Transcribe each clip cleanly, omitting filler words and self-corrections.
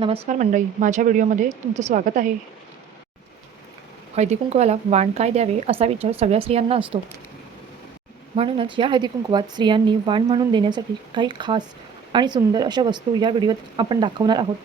नमस्कार मंडळी, माझ्या व्हिडिओमध्ये तुमचं स्वागत आहे. हळदीकुंकवाला वाण काय द्यावे असा विचार सगळ्या स्त्रियांना असतो. म्हणूनच या हळदीकुंकवात स्त्रियांनी वाण म्हणून देण्यासाठी काही खास आणि सुंदर अशा वस्तू या व्हिडिओत आपण दाखवणार आहोत.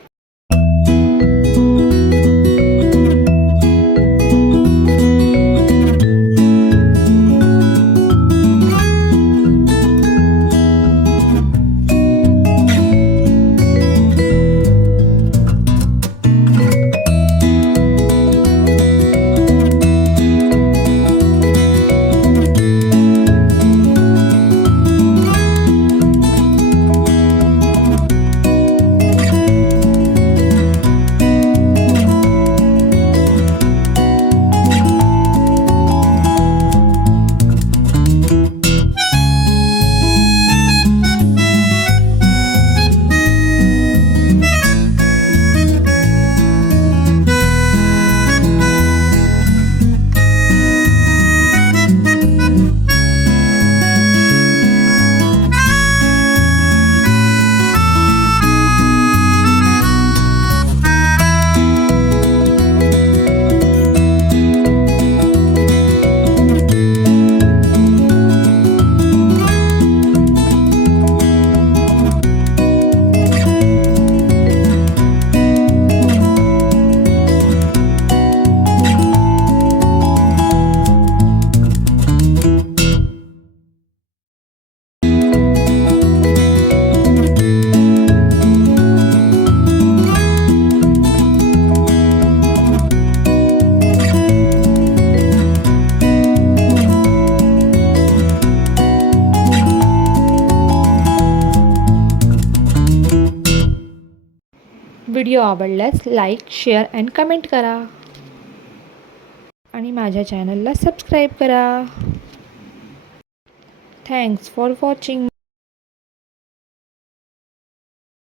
व्हिडिओ आवडल्यास लाईक, शेअर अँड कमेंट करा आणि माझ्या चॅनलला सबस्क्राईब करा. Thanks for watching.